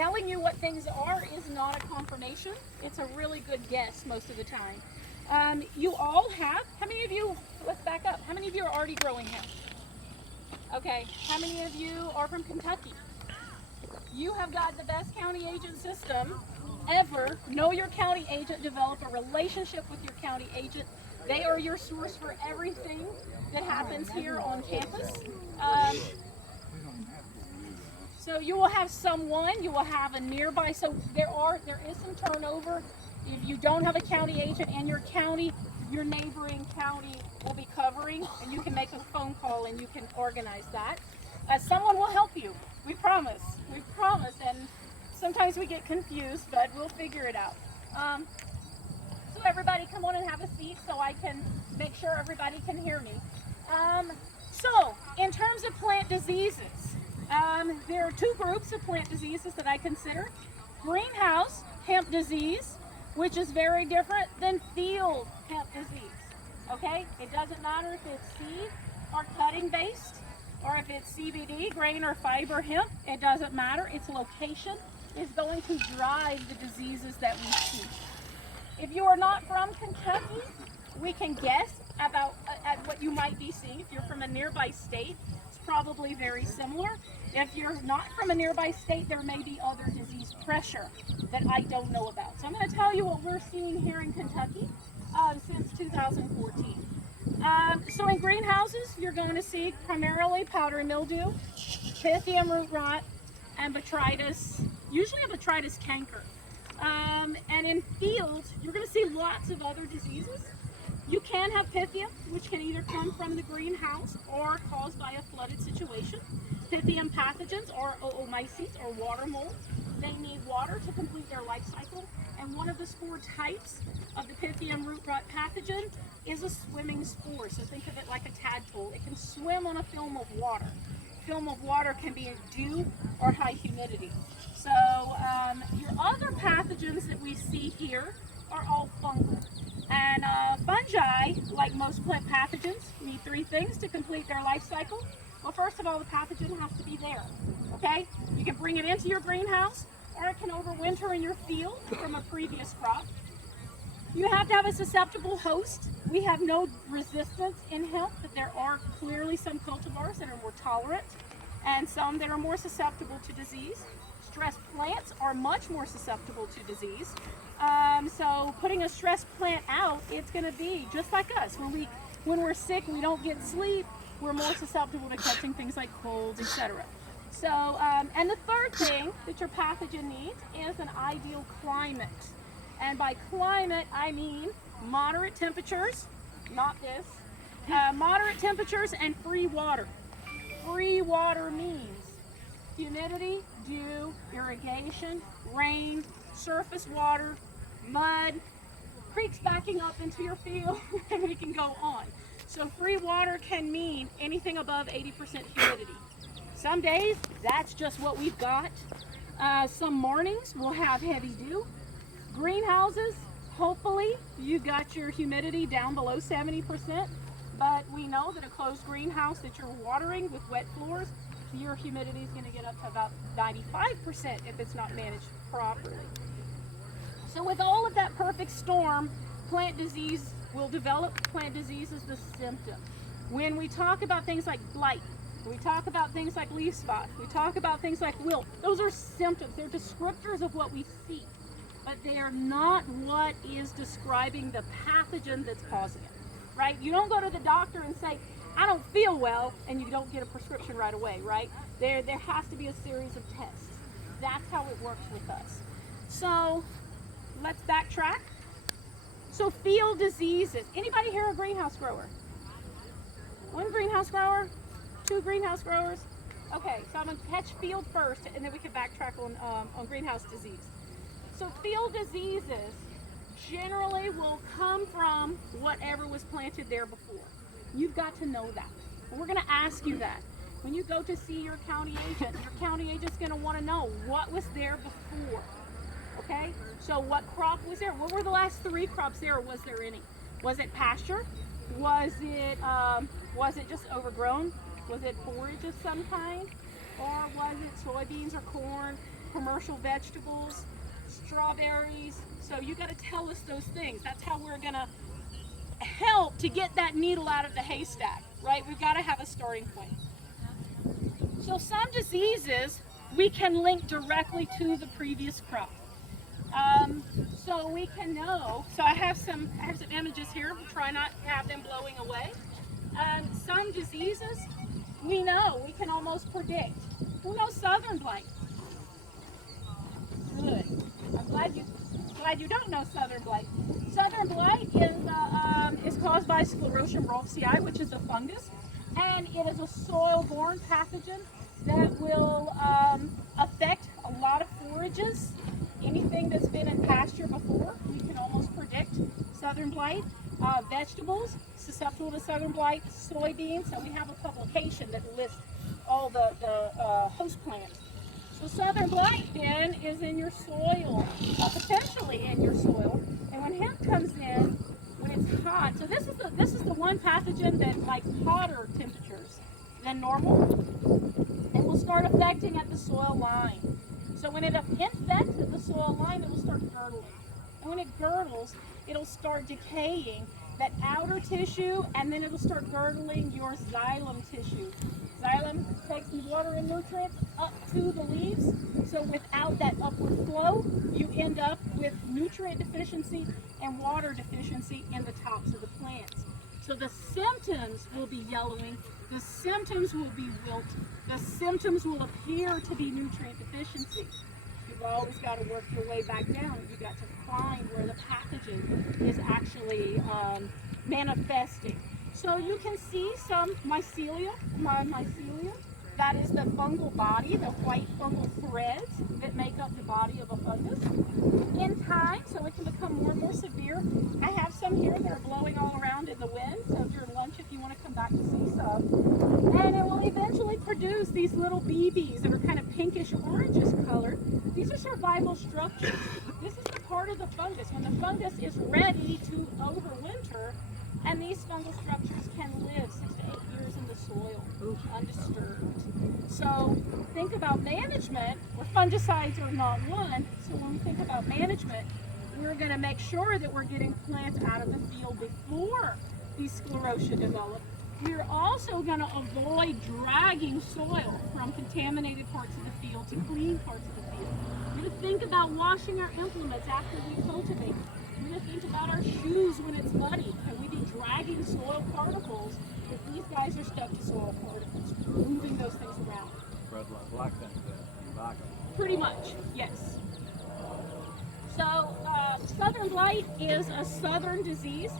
telling you what things are is not a confirmation. It's a really good guess most of the time. You all have, how many of you, let's back up, how many of you are already growing hemp? Okay, how many of you are from Kentucky? You have got the best county agent system ever. Know your county agent, develop a relationship with your county agent. They are your source for everything that happens here on campus. So you will have someone, you will have a nearby, so there is some turnover. If you don't have a county agent in your county, your neighboring county will be covering, and you can make a phone call and you can organize that. Someone will help you, we promise, and sometimes we get confused, but we'll figure it out. So everybody come on and have a seat so I can make sure everybody can hear me. So in terms of plant diseases, there are two groups of plant diseases that I consider. Greenhouse hemp disease, which is very different than field hemp disease. Okay? It doesn't matter if it's seed or cutting based, or if it's CBD, grain or fiber hemp. It doesn't matter. Its location is going to drive the diseases that we see. If you are not from Kentucky, we can guess about at what you might be seeing. If you're from a nearby state, it's probably very similar. If you're not from a nearby state, there may be other disease pressure that I don't know about. So I'm going to tell you what we're seeing here in Kentucky since 2014. So in greenhouses, you're going to see primarily powdery mildew, Pythium root rot, and botrytis, usually a botrytis canker. And in fields, you're going to see lots of other diseases. You can have Pythium, which can either come from the greenhouse or caused by a flooded situation. Pythium pathogens or oomycetes or water mold. They need water to complete their life cycle. And one of the spore types of the Pythium root rot pathogen is a swimming spore. So think of it like a tadpole. It can swim on a film of water. Film of water can be in dew or high humidity. So your other pathogens that we see here are all fungal. And fungi, like most plant pathogens, need three things to complete their life cycle. Well, first of all, the pathogen has to be there, okay? You can bring it into your greenhouse, or it can overwinter in your field from a previous crop. You have to have a susceptible host. We have no resistance in hemp, but there are clearly some cultivars that are more tolerant and some that are more susceptible to disease. Stressed plants are much more susceptible to disease. So putting a stressed plant out, it's going to be just like us. When we're sick, we don't get sleep, we're more susceptible to catching things like colds, etc. So, and the third thing that your pathogen needs is an ideal climate. And by climate, I mean moderate temperatures, not this, moderate temperatures and free water. Free water means humidity, dew, irrigation, rain, surface water, mud, creeks backing up into your field, and we can go on. So free water can mean anything above 80% humidity. Some days, that's just what we've got. Some mornings will have heavy dew. Greenhouses, hopefully you got your humidity down below 70%, but we know that a closed greenhouse that you're watering with wet floors, your humidity is going to get up to about 95% if it's not managed properly. So with all of that perfect storm, plant disease will develop. Plant disease is the symptom. When we talk about things like blight, we talk about things like leaf spot, we talk about things like wilt, those are symptoms. They're descriptors of what we see, but they are not what is describing the pathogen that's causing it, right? You don't go to the doctor and say, I don't feel well, and you don't get a prescription right away, right? There has to be a series of tests. That's how it works with us. So let's backtrack. So field diseases. Anybody here a greenhouse grower? One greenhouse grower? Two greenhouse growers? Okay, so I'm going to catch field first, and then we can backtrack on greenhouse disease. So field diseases generally will come from whatever was planted there before. You've got to know that. And we're going to ask you that. When you go to see your county agent's going to want to know what was there before. Okay? So what crop was there? What were the last three crops there, or was there any? Was it pasture? Was it just overgrown? Was it forage of some kind? or was it soybeans or corn, commercial vegetables, strawberries? So you got to tell us those things. That's how we're going to help to get that needle out of the haystack, right? We've got to have a starting point. So some diseases we can link directly to the previous crop. So we can know, so I have some images here, try not to have them blowing away. Some diseases we know, we can almost predict. Who knows southern blight? Good. I'm glad you don't know southern blight. Southern blight is caused by Sclerotium rothschild, which is a fungus, and it is a soil-borne pathogen that will affect a lot of forages. Anything that's been in pasture before, we can almost predict southern blight. Vegetables susceptible to southern blight, soybeans. So we have a publication that lists all the host plants. So southern blight then is in your soil, potentially in your soil. And when hemp comes in, when it's hot, so this is the one pathogen that likes hotter temperatures than normal, and will start affecting at the soil line. So when it infects at the soil line, it will start girdling. And when it girdles, it'll start decaying that outer tissue, and then it'll start girdling your xylem tissue. Xylem takes the water and nutrients up to the leaves. So without that upward flow, you end up with nutrient deficiency and water deficiency in the tops of the plants. So the symptoms will be yellowing, the symptoms will be wilt, the symptoms will appear to be nutrient deficiency. You've always got to work your way back down. You've got to find where the pathogen is actually manifesting. So you can see some mycelium. That is the fungal body, the white fungal threads that make up the body of a fungus. In time, so it can become more and more severe. I have some here that are blowing all around in the wind, so during lunch if you want to come back to see some. And it will eventually produce these little BBs that are kind of pinkish orangish colored. These are survival structures. This is the part of the fungus. When the fungus is ready to overwinter, and these fungal structures can live 6 to 8 years in the soil, undisturbed. So think about management, where fungicides are not one. So when we think about management, we're going to make sure that we're getting plants out of the field before these sclerotia develop. We're also going to avoid dragging soil from contaminated parts of the field to clean parts of the field. We're going to think about washing our implements after we cultivate. We're going to think about our shoes when it's muddy. Can we be dragging soil particles if these guys are stuck to soil particles? Moving those things around. Pretty much, yes. So southern blight is a southern disease.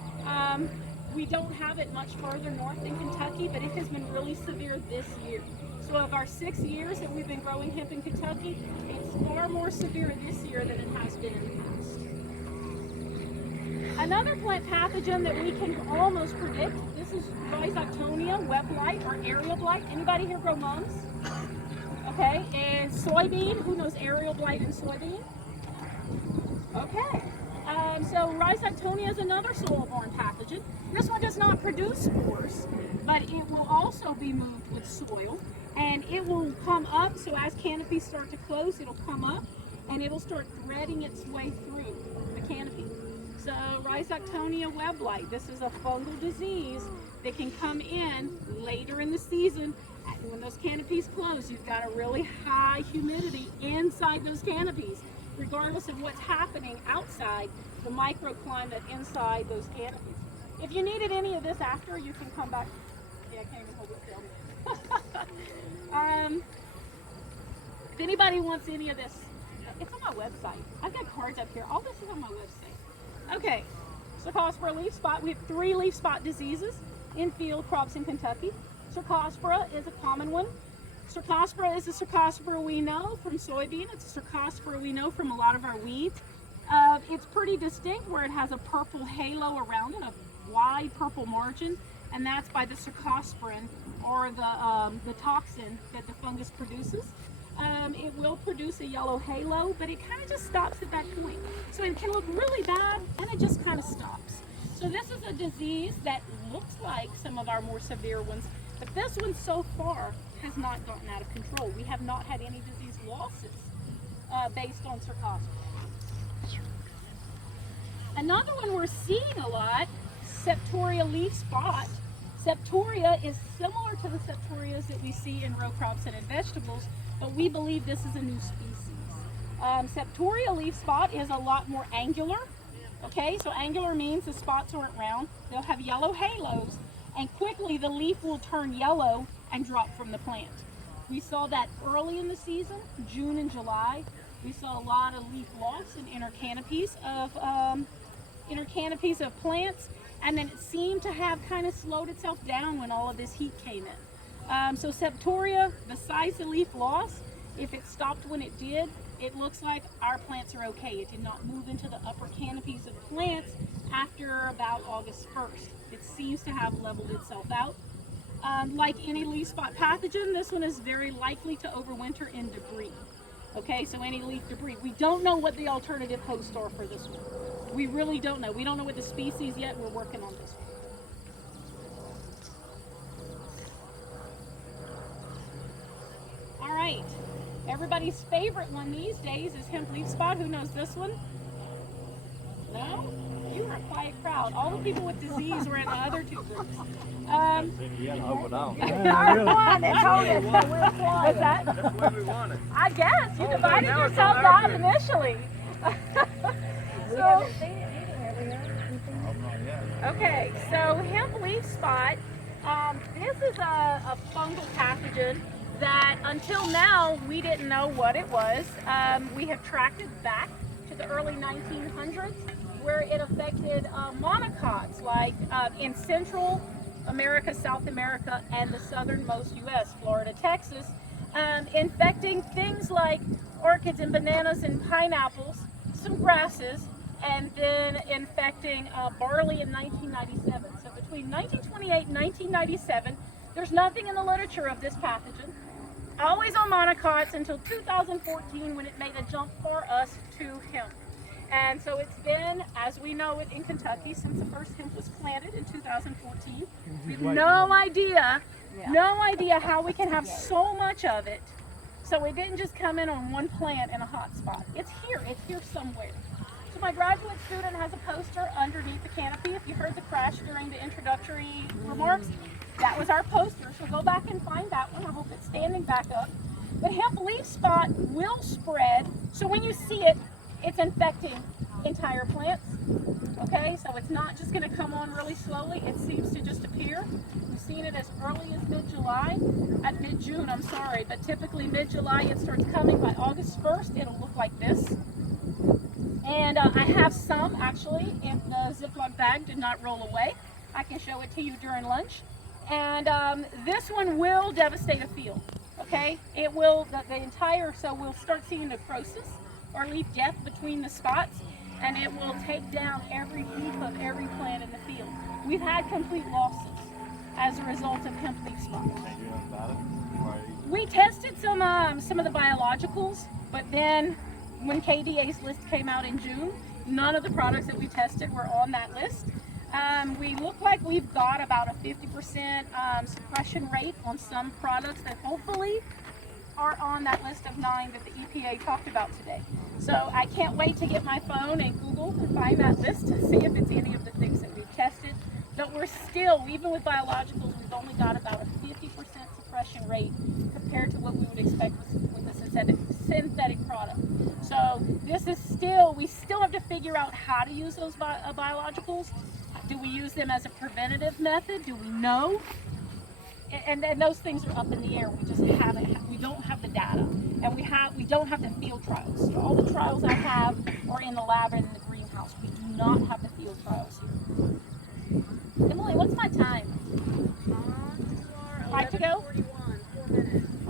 We don't have it much farther north in Kentucky, but it has been really severe this year. So of our 6 years that we've been growing hemp in Kentucky, it's far more severe this year than it has been in the past. Another plant pathogen that we can almost predict, this is Rhizoctonia, web blight, or aerial blight. Anybody here grow mums? Okay, and soybean, who knows aerial blight and soybean? Okay, so Rhizoctonia is another soil-borne pathogen. This one does not produce spores, but it will also be moved with soil, and it will come up, so as canopies start to close, it'll come up, and it'll start threading its way through the canopy. So Rhizoctonia web blight, this is a fungal disease that can come in later in the season. When those canopies close, you've got a really high humidity inside those canopies, regardless of what's happening outside the microclimate inside those canopies. If you needed any of this after, you can come back. Yeah, I can't even hold it still. If anybody wants any of this, it's on my website. I've got cards up here. All this is on my website. Okay, Cercospora leaf spot. We have 3 leaf spot diseases in field crops in Kentucky. Cercospora is a common one. Cercospora is a Cercospora we know from soybean. It's a Cercospora we know from a lot of our weeds. It's pretty distinct where it has a purple halo around it, a wide purple margin, and that's by the cercosporin, or the toxin that the fungus produces. It will produce a yellow halo, but it kind of just stops at that point. So it can look really bad, and it just kind of stops. So this is a disease that looks like some of our more severe ones, But this one so far has not gotten out of control. We have not had any disease losses based on Circospora. Another one we're seeing a lot, Septoria leaf spot. Septoria is similar to the Septorias that we see in row crops and in vegetables, but we believe this is a new species. Septoria leaf spot is a lot more angular. Okay, so angular means the spots aren't round. They'll have yellow halos, and quickly the leaf will turn yellow and drop from the plant. We saw that early in the season, June and July. We saw a lot of leaf loss in inner canopies of plants, and then it seemed to have kind of slowed itself down when all of this heat came in. So Septoria, besides the leaf loss, if it stopped when it did, it looks like our plants are okay. It did not move into the upper canopies of plants after about August 1st. It seems to have leveled itself out. Like any leaf spot pathogen, this one is very likely to overwinter in debris. Okay, so any leaf debris. We don't know what the alternative hosts are for this one. We really don't know. We don't know what the species yet. We're working on this one. All right. Everybody's favorite one these days is hemp leaf spot. Who knows this one? No? You were a quiet crowd. All the people with disease were in the other two groups. Our one, they told us that we're quiet. What's that? That's the way we want it. I guess. You divided now it's yourselves on our out group. initially. We So, haven't seen it either, have we? okay, so hemp leaf spot, this is a fungal pathogen that until now we didn't know what it was. We have tracked it back to the early 1900s where it affected monocots like in Central America, South America, and the southernmost U.S., Florida, Texas, infecting things like orchids and bananas and pineapples, some grasses, and then infecting barley in 1997. So between 1928 and 1997, there's nothing in the literature of this pathogen. Always on monocots until 2014 when it made a jump for us to hemp. And so it's been, as we know it in Kentucky, since the first hemp was planted in 2014. We have no idea how we can have so much of it. So it didn't just come in on one plant in a hot spot. It's here somewhere. So my graduate student has a poster underneath the canopy. If you heard the crash during the introductory remarks, that was our poster. So go back and find that one. I hope it's standing back up. The hemp leaf spot will spread. So when you see it, it's infecting entire plants. Okay, so it's not just going to come on really slowly. It seems to just appear. We've seen it as early as mid-July, at mid-June, I'm sorry, but typically mid-July it starts coming. By August 1st, it'll look like this. And I have some actually, if the Ziploc bag did not roll away. I can show it to you during lunch. And this one will devastate a field. Okay, it will, so we'll start seeing necrosis or leaf death between the spots, and it will take down every leaf of every plant in the field. We've had complete losses as a result of hemp leaf spot. We tested some of the biologicals, but then when KDA's list came out in June, none of the products that we tested were on that list. We look like we've got about a 50% suppression rate on some products that hopefully are on that list of 9 that the EPA talked about today. So I can't wait to get my phone and Google and find that list to see if it's any of the things that we've tested. But we're still, even with biologicals, we've only got about a 50% suppression rate compared to what we would expect with a synthetic product. So this is still, we still have to figure out how to use those biologicals. Do we use them as a preventative method? Do we know? And those things are up in the air. We just we don't have the data, and we don't have the field trials. So all the trials I have are in the lab and in the greenhouse. We do not have the field trials here. Emily, what's my time? 5 to go?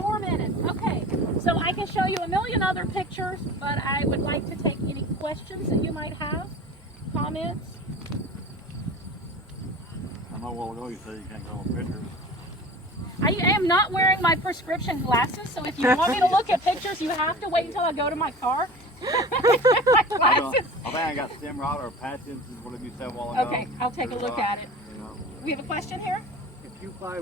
4 minutes. Okay. So I can show you a million other pictures, but I would like to take any questions that you might have, comments. I know a while ago you said you can't go on pictures. I am not wearing my prescription glasses, so if you want me to look at pictures, you have to wait until I go to my car. My glasses. I think I got stem rot or patches, whatever you said a while ago. Okay, I'll take a look at it. You know. We have a question here? If you buy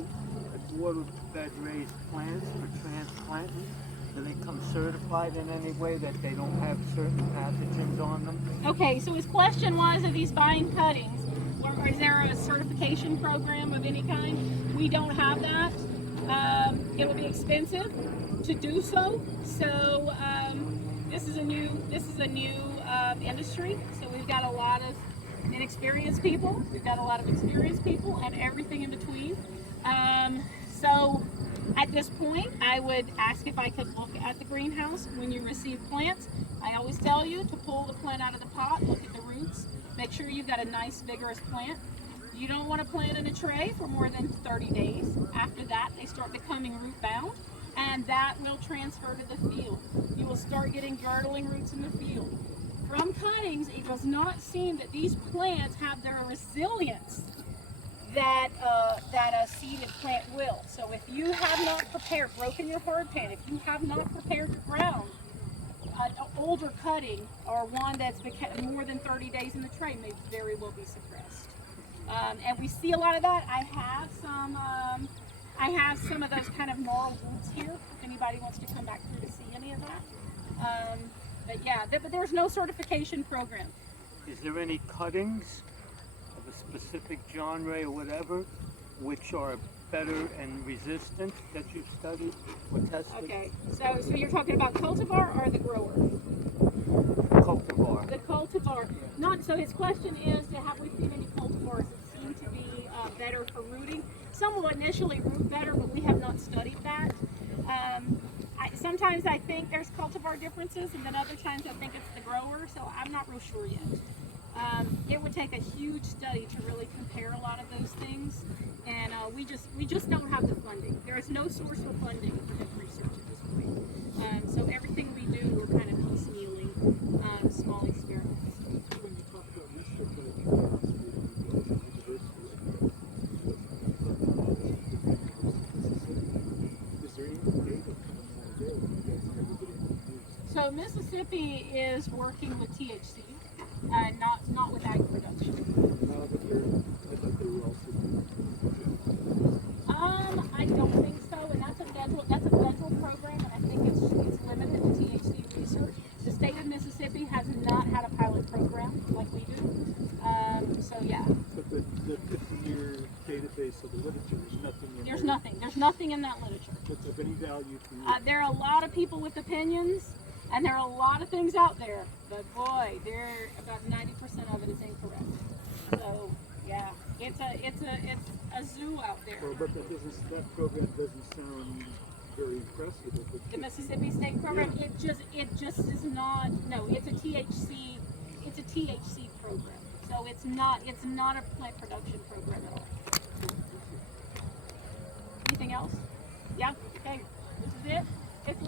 waterbed raised plants for transplanting? Do they come certified in any way that they don't have certain pathogens on them? Okay, so his question was, are these vine cuttings, or is there a certification program of any kind? We don't have that. It would be expensive to do so. So this is a new industry. So we've got a lot of inexperienced people. We've got a lot of experienced people, and everything in between. So at this point, I would ask if I could look at the greenhouse when you receive plants. I always tell you to pull the plant out of the pot, look at the roots, make sure you've got a nice vigorous plant. You don't want to plant in a tray for more than 30 days. After that, they start becoming root bound, and that will transfer to the field. You will start getting girdling roots in the field. From cuttings, it does not seem that these plants have their resilience that a seeded plant will. So if you have not broken your hard pan, if you have not prepared your ground, an older cutting or one that's more than 30 days in the tray may very well be suppressed. And we see a lot of that. I have some of those kind of gnarled roots here. If anybody wants to come back through to see any of that. But yeah, but there's no certification program. Is there any cuttings of a specific genre or whatever which are better and resistant that you've studied or tested? Okay, so you're talking about cultivar or the grower? Cultivar. The cultivar. Not so. His question is, have we seen any cultivars that seem to be better for rooting? Some will initially root better, but we have not studied that. Sometimes I think there's cultivar differences, and then other times I think it's the grower. So I'm not real sure yet. It would take a huge study to really compare a lot of those things, and we just don't have the funding. There is no source for funding for hemp research at this point. So everything we do, we're kind of piecemealing small experiments. When you talk about research, when it comes to the university, is there any data coming out of there that you guys are ever getting used? So Mississippi is working with THC, not with ag production. But I thought they were also I don't think so, and that's a federal program, and I think it's limited to THC research. The state of Mississippi has not had a pilot program like we do. So yeah. But the 50-year database of the literature, there's nothing in There's there nothing. There's nothing in that literature. that's of any value to you. There are a lot of people with opinions, and there are a lot of things out there, but boy, about 90% of it is incorrect. So yeah, it's a zoo out there. Well, but that program doesn't sound very impressive. If it's The Mississippi State program, it just is not. No, it's a THC program. So it's not a plant production program at all. Anything else? Yeah. Okay. This is it. It's